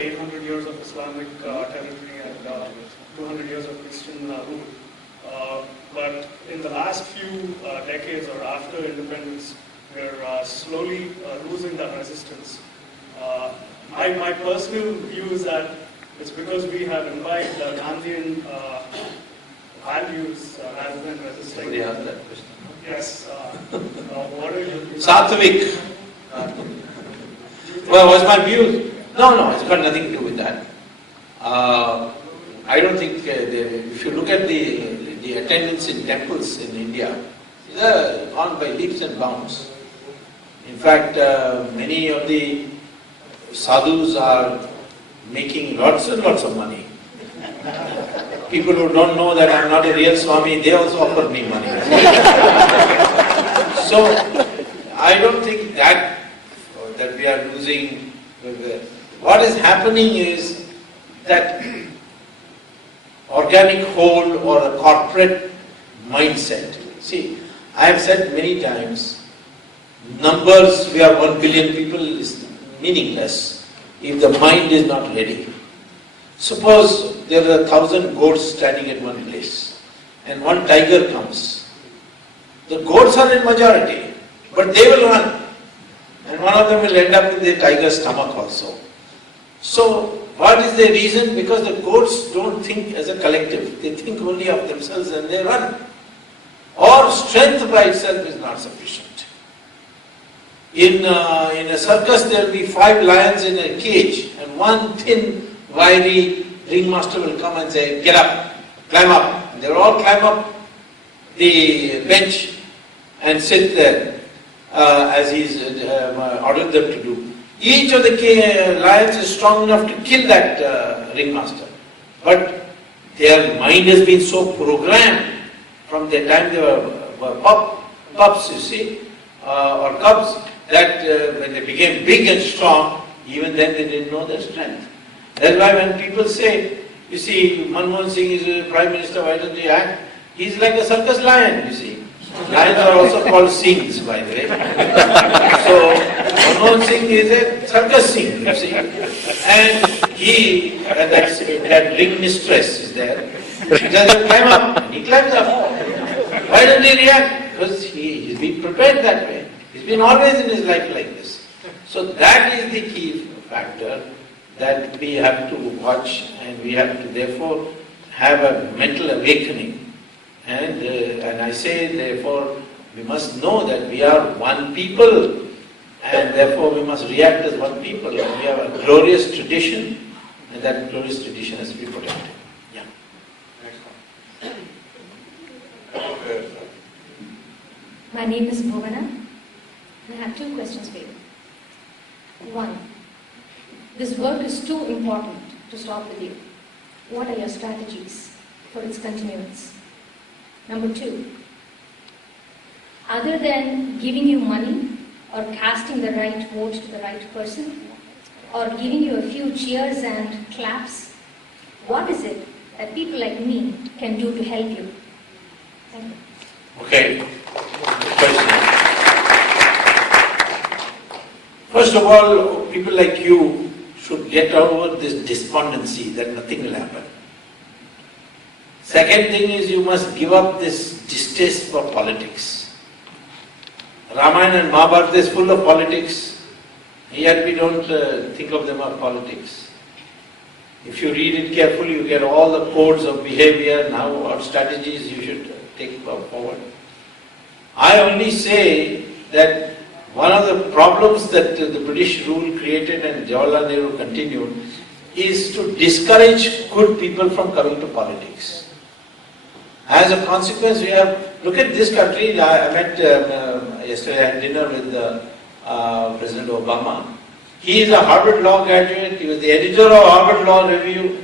800 years of Islamic territory and 200 years of Christian rule. But in the last few decades or after independence, we're slowly losing that resistance. My personal view is that it's because we have imbibed Gandhian values rather than resisting. Somebody asked that question. Yes. What are your views? Sattvic. Well, what's my view? No, it's got nothing to do with that. I don't think, if you look at the attendance in temples in India, they're gone by leaps and bounds. In fact, many of the sadhus are making lots and lots of money. People who don't know that I'm not a real Swami, they also offer me money. So, I don't think that we are losing. What is happening is that organic whole or a corporate mindset. See, I have said many times, numbers, we are 1 billion people is meaningless if the mind is not ready. Suppose there are 1,000 goats standing at one place and one tiger comes. The goats are in majority, but they will run. And one of them will end up in the tiger's stomach also. So, what is the reason? Because the goats don't think as a collective. They think only of themselves and they run. Or strength by itself is not sufficient. In a circus there will be 5 lions in a cage and one thin, wiry ringmaster will come and say, get up, climb up. And they will all climb up the bench and sit there as he's ordered them to do. Each of the lions is strong enough to kill that ringmaster. But their mind has been so programmed from the time they were pups, you see, or cubs, that when they became big and strong, even then they didn't know their strength. That's why when people say, you see, Manmohan Singh is a Prime Minister, why don't he act? He's like a circus lion, you see. Lions are also called Singhs, by the way. So, Manmohan Singh is a Circus Singh, you see. And that ring mistress is there. She doesn't climb up, and he climbs up. Why doesn't he react? Because he's been prepared that way. He's been always in his life like this. So that is the key factor that we have to watch, and we have to therefore have a mental awakening. And I say, therefore, we must know that we are one people, and therefore we must react as one people. We have a glorious tradition, and that glorious tradition has to be protected. Yeah. Next one. My name is Bhuvana. I have 2 questions for you. 1. This work is too important to stop with you. What are your strategies for its continuance? Number 2, other than giving you money or casting the right vote to the right person or giving you a few cheers and claps, what is it that people like me can do to help you? Thank you. Okay. Question. First of all, people like you should get over this despondency that nothing will happen. Second thing is you must give up this distaste for politics. Ramayana and Mahabharata is full of politics, yet we don't think of them as politics. If you read it carefully, you get all the codes of behavior and what strategies you should take forward. I only say that one of the problems that the British rule created and Jawaharlal Nehru continued is to discourage good people from coming to politics. As a consequence, we have, look at this country. I met yesterday, I had dinner with President Obama. He is a Harvard Law graduate. He was the editor of Harvard Law Review.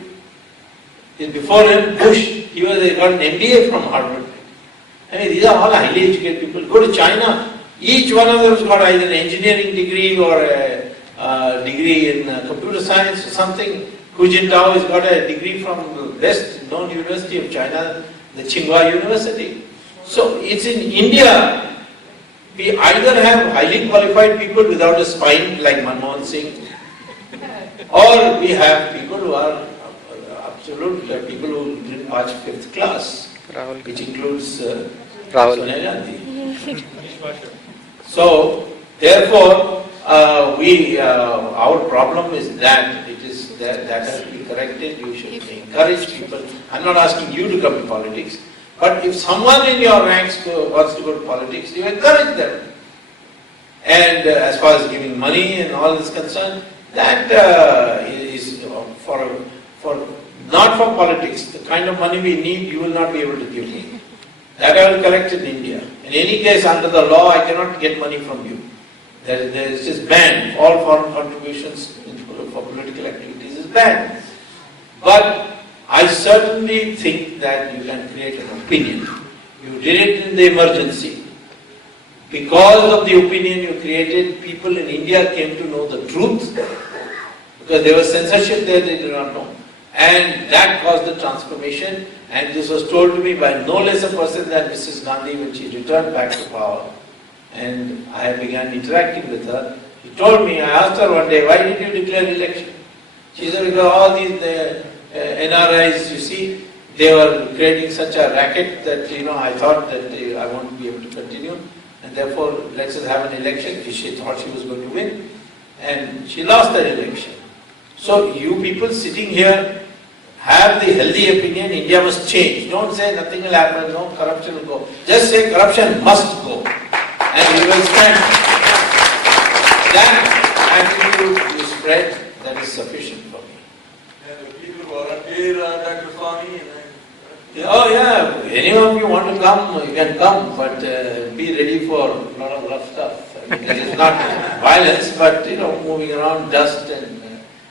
Before him, Bush, he got an MBA from Harvard. I mean, these are all highly educated people. Go to China, each one of them has got either an engineering degree or a degree in computer science or something. Hu Jintao has got a degree from the best known university of China, the Tsinghua University. So it's in India, we either have highly qualified people without a spine like Manmohan Singh, Or we have people who are absolute people who didn't watch 5th class, which includes Sonia Gandhi. So, therefore, our problem is that that has to be corrected. You should encourage people. I'm not asking you to come to politics, but if someone in your ranks wants to go to politics, you encourage them. And as far as giving money and all is concerned, that is not for politics. The kind of money we need, you will not be able to give me. That I will collect in India. In any case, under the law, I cannot get money from you. There is just banned. All foreign contributions for political activities is banned. But I certainly think that you can create an opinion. You did it in the emergency. Because of the opinion you created, people in India came to know the truth. Because there was censorship there, they did not know. And that caused the transformation. And this was told to me by no less a person than Mrs. Gandhi when she returned back to power. And I began interacting with her. She told me, I asked her one day, why did you declare election? She said, because all these NRIs, you see, they were creating such a racket that, I thought that I won't be able to continue. And therefore, let's just have an election. She thought she was going to win. And she lost that election. So you people sitting here have the healthy opinion, India must change. Don't say nothing will happen, no corruption will go. Just say corruption must go. And we will stand. That attitude you spread, that is sufficient for me. Yeah, the people volunteer, Dr. Swamy. Oh yeah, any of you want to come, you can come, but be ready for a lot of rough stuff. I mean, it's not violence, but moving around, dust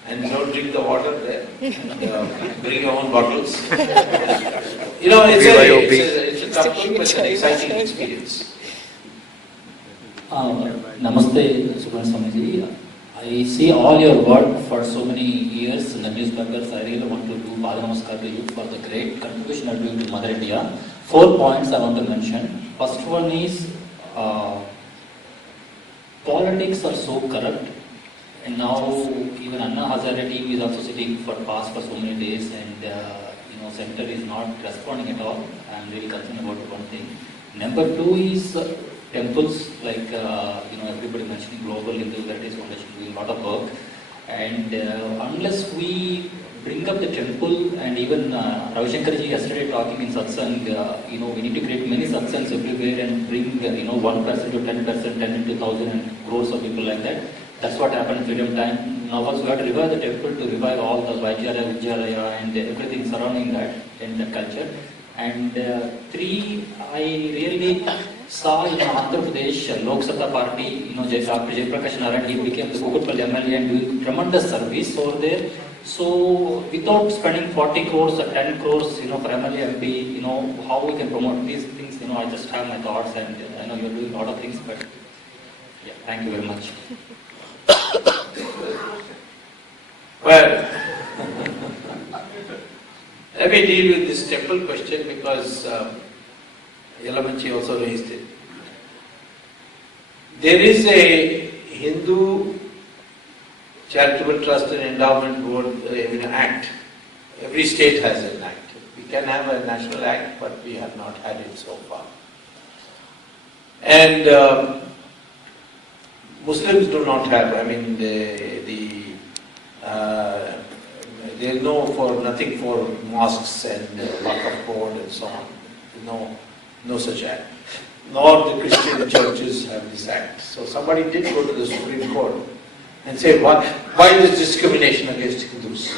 and don't drink the water there. And, bring your own bottles. It's a tough thing, but an exciting experience. Namaste, Subramanian Swamy. I see all your work for so many years in the newspapers. I really want to do Pada Namaskar to you for the great contribution you are doing to Mother India. 4 points I want to mention. First one is politics are so corrupt, and now even Anna Hazare team is also sitting for so many days, and center is not responding at all. I am really concerned about one thing. Number 2 is temples, like everybody mentioning Global Hindu Heritage Foundation doing a lot of work, and unless we bring up the temple, and even Ravi Shankarji yesterday talking in satsang, we need to create many satsangs everywhere and bring 1% to 10%, 10 into 1,000 and crores of people like that. That's what happened in freedom time. Now also we have to revive the temple to revive all the Vaidhyalaya, Vidyalaya and everything surrounding that in the culture. And 3, I really saw in Andhra Pradesh, Lok Sabha party, Dr. Jayaprakash Narayan, he became the Kukutpalli MLA and doing tremendous service over there. So without spending 40 crores or 10 crores, for MLA MP, how we can promote these things, I just have my thoughts, and I know you're doing a lot of things, but yeah, thank you very much. Well, let me deal with this temple question because Lemont also raised it. There is a Hindu Charitable Trust and Endowment Board Act. Every state has an act. We can have a national act, but we have not had it so far. And Muslims do not have. I mean, there is nothing for mosques and Waqf board and so on. No such act. Nor the Christian churches have this act. So somebody did go to the Supreme Court and say, why this discrimination against Hindus?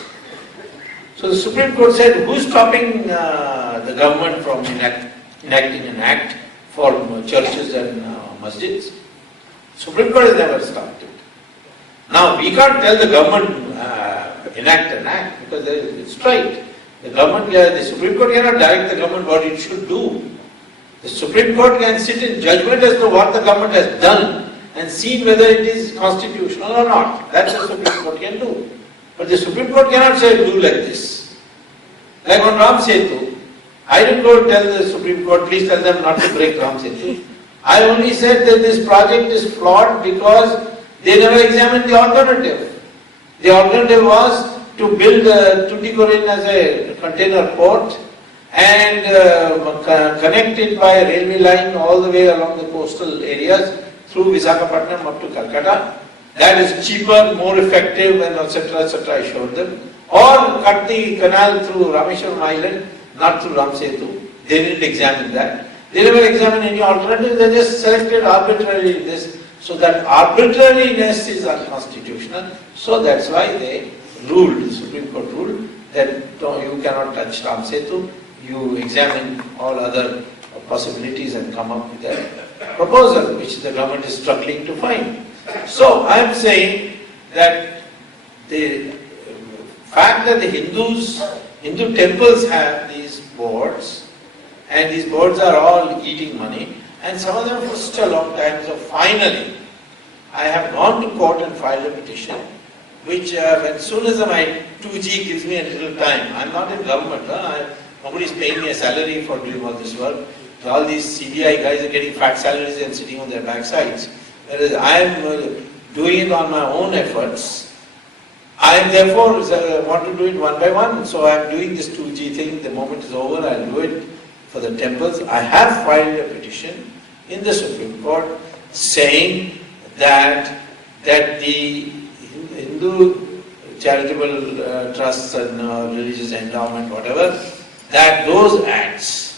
So the Supreme Court said, who is stopping the government from enacting an act for churches and masjids? Supreme Court has never stopped it. Now we can't tell the government enact an act because it's right. The Supreme Court cannot direct the government what it should do. The Supreme Court can sit in judgment as to what the government has done and see whether it is constitutional or not. That's what the Supreme Court can do. But the Supreme Court cannot say do like this. Like on Ram Setu, I didn't go tell the Supreme Court, please tell them not to break Ram Setu. I only said that this project is flawed because they never examined the alternative. The alternative was to build Tuticorin as a container port and connect it by a railway line all the way along the coastal areas through Visakhapatnam up to Calcutta. That is cheaper, more effective, and etc. etc. I showed them. Or cut the canal through Rameshwaram Island, not through Ramsetu. They didn't examine that. They never examined any alternative, they just selected arbitrarily this. So that arbitrariness is unconstitutional. So that's why they ruled, the Supreme Court ruled, that no, you cannot touch Ramsetu. You examine all other possibilities and come up with a proposal which the government is struggling to find. So I am saying that the fact that the Hindu temples have these boards, and these boards are all eating money, and some of them for such a long time. So finally, I have gone to court and filed a petition, which as soon as my 2G gives me a little time, I'm not in government, nobody's paying me a salary for doing all this work. All these CBI guys are getting fat salaries and sitting on their backsides. Whereas I am doing it on my own efforts. I therefore want to do it one by one. So I am doing this 2G thing. The moment is over, I'll do it for the temples. I have filed a petition in the Supreme Court saying that the Hindu Charitable Trusts and religious endowment, whatever, that those acts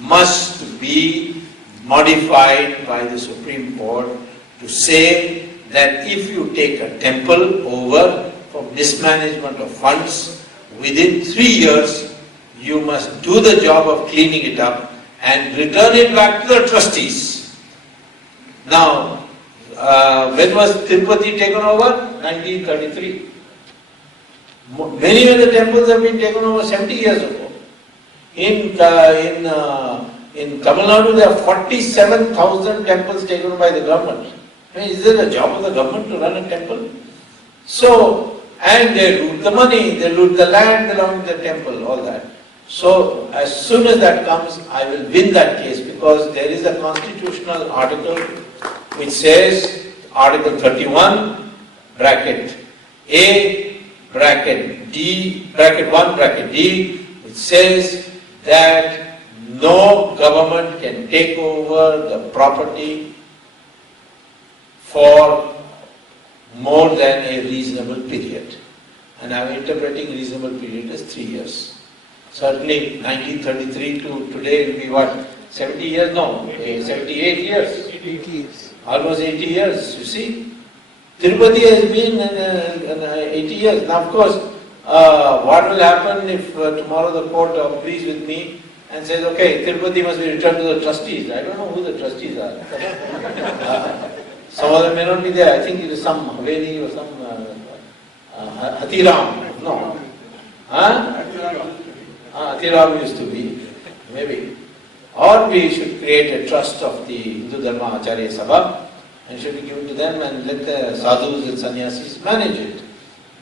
must be modified by the Supreme Court to say that if you take a temple over for mismanagement of funds, within 3 years you must do the job of cleaning it up and return it back to the trustees. Now, when was Tirupati taken over? 1933. Many of the temples have been taken over 70 years ago. In Tamil Nadu, there are 47,000 temples taken by the government. I mean, is it a job of the government to run a temple? So, and they loot the money, they loot the land belonging to the temple, all that. So, as soon as that comes, I will win that case because there is a constitutional article which says, Article 31, bracket A, bracket D, bracket 1, bracket D, which says that no government can take over the property for more than a reasonable period. And I am interpreting reasonable period as 3 years. Certainly 1933 to today will be what? 70 years? No, 78 years. 80 years. Almost 80 years, you see. Tirupati has been 80 years. Now of course, what will happen if tomorrow the court agrees with me and says, okay, Tirupati must be returned to the trustees. I don't know who the trustees are. Some of them may not be there. I think it is some Haveli or some Hatiram. No. Hatiram used to be, maybe. Or we should create a trust of the Hindu Dharma Acharya Sabha and should be given to them and let the sadhus and sannyasis manage it.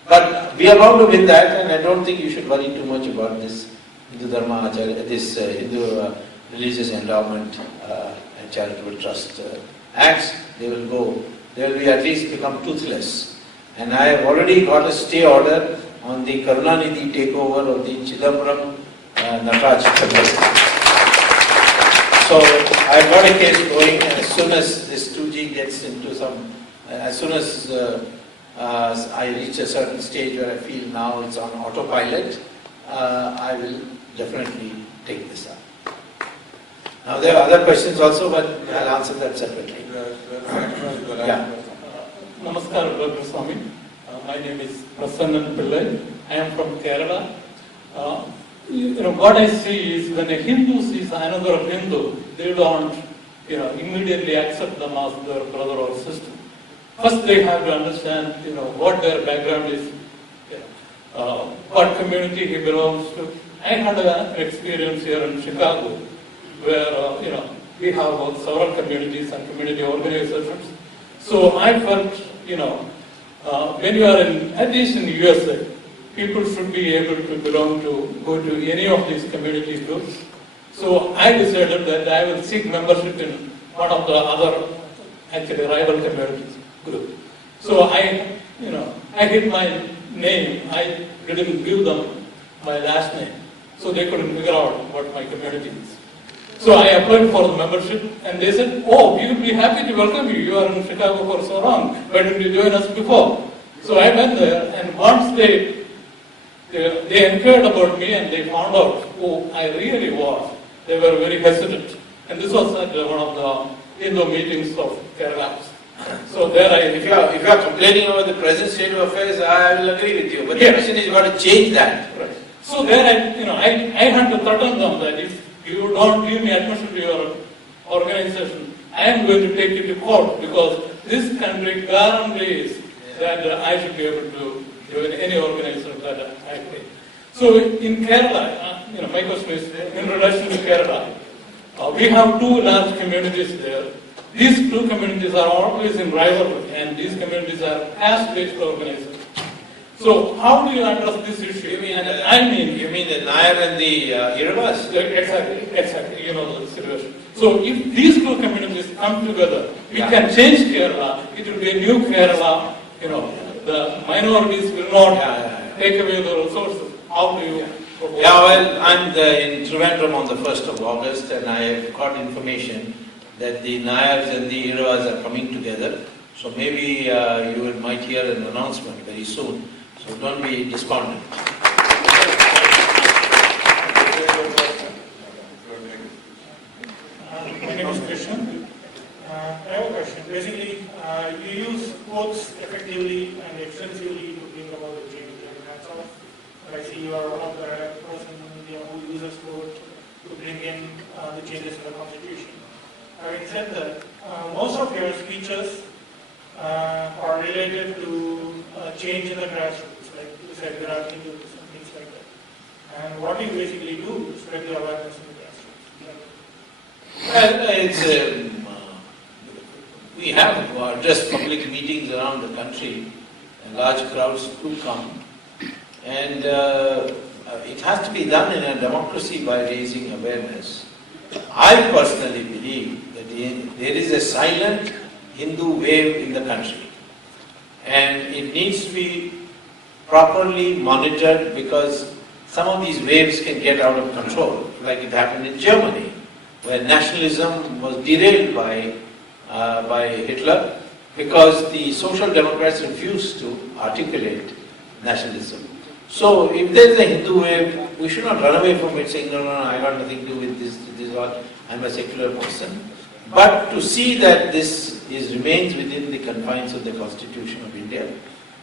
But we are bound to win that, and I don't think you should worry too much about this Hindu Dharma Acharya, this Hindu religious endowment and charitable trust acts. They will be at least become toothless. And I have already got a stay order on the Karunanidhi takeover of the Chidambaram Nataraja. So I've got a case going, and as soon as this 2G gets into some, as soon as I reach a certain stage where I feel now it's on autopilot, I will definitely take this up. Now there are other questions also, but I'll answer that separately. Yeah. Namaskar, Dr. Swamy. My name is Prasannan Pillai. I am from Kerala. What I see is when a Hindu sees another Hindu, they don't, immediately accept them as their brother or sister. First, they have to understand, what their background is, what community he belongs to. I had an experience here in Chicago, where we have about several communities and community organizations. So I felt, when you are at least in USA, people should be able to go to any of these community groups. So I decided that I will seek membership in one of the other, actually rival communities group. So I I hid my name. I didn't give them my last name. So they couldn't figure out what my community is. So I applied for the membership and they said, oh, we would be happy to welcome you. You are in Chicago for so long. Why didn't you join us before? So I went there and once they inquired about me and they found out who I really was, they were very hesitant. And this was at one of the Hindu meetings of Kerala. So there If you are complaining about the present state of affairs, I will agree with you. But the question is, you got to change that. Right. So there I had to threaten them that if you don't give me admission to your organization, I am going to take you to court because this country guarantees that I should be able to join any organization that I pay. So in Kerala, my question is in relation to Kerala, we have two large communities there. These two communities are always in rivalry and these communities are caste-based organizations. So how do you address this issue? You mean the Nair and the Iravas? Exactly. You know the situation. So if these two communities come together, we can change Kerala. It will be a new Kerala. The minorities will not take away the resources. How do you propose? Yeah, well, I'm in Trivandrum on the 1st of August and I have got information that the Nairs and the Iravas are coming together. So maybe you might hear an announcement very soon. So don't be despondent. My name is Krishna. I have a question. Basically, you use quotes effectively and extensively to bring about the change. And that's all. I see you are one of the person in India who uses quotes to bring in the changes in the constitution. Having said that, most of your speeches are related to change in the grassroots, like you said, there are Hindus and things like that. And what you basically do is spread the awareness in the grassroots. Well, we have addressed public meetings around the country and large crowds do come. And it has to be done in a democracy by raising awareness. I personally believe that there is a silent Hindu wave in the country and it needs to be properly monitored because some of these waves can get out of control, like it happened in Germany, where nationalism was derailed by Hitler because the Social Democrats refused to articulate nationalism. So if there is a Hindu wave, we should not run away from it saying, no, I got nothing to do with this or I'm a secular person. But to see that this remains within the confines of the Constitution of India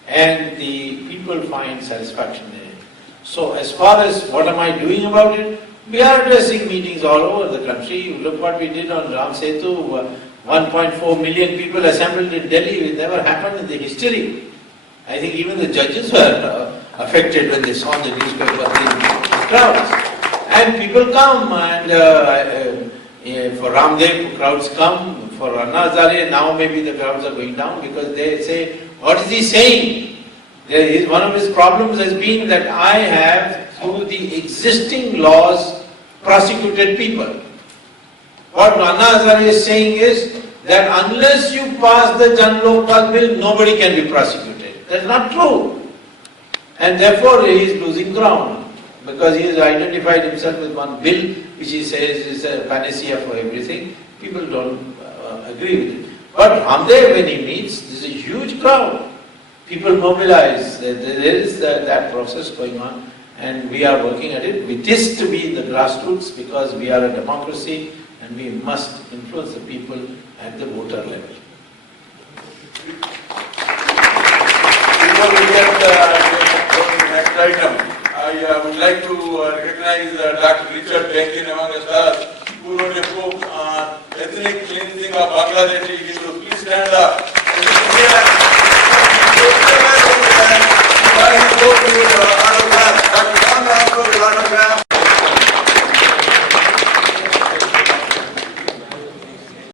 and the people find satisfaction in it. So as far as what am I doing about it, we are addressing meetings all over the country. Look what we did on Ram Setu, 1.4 million people assembled in Delhi. It never happened in the history. I think even the judges were affected when they saw the newspaper in crowds. And people come and for Ramdev, crowds come. For Anna Hazare, now maybe the crowds are going down because they say, what is he saying? One of his problems has been that I have, through the existing laws, prosecuted people. What Anna Hazare is saying is that unless you pass the Jan Lokpal bill, nobody can be prosecuted. That's not true. And therefore he is losing ground because he has identified himself with one bill which he says is a panacea for everything. People don't agree with it. But Ramdev, when he meets, there's a huge crowd. People mobilize. There is that process going on and we are working at it. It is to be in the grassroots because we are a democracy and we must influence the people at the voter level. Before we get to the next item, I would like to recognize Dr. Richard Benkin among us, who wrote a book on ethnic cleansing of Bangladeshi Hindus. Please stand up.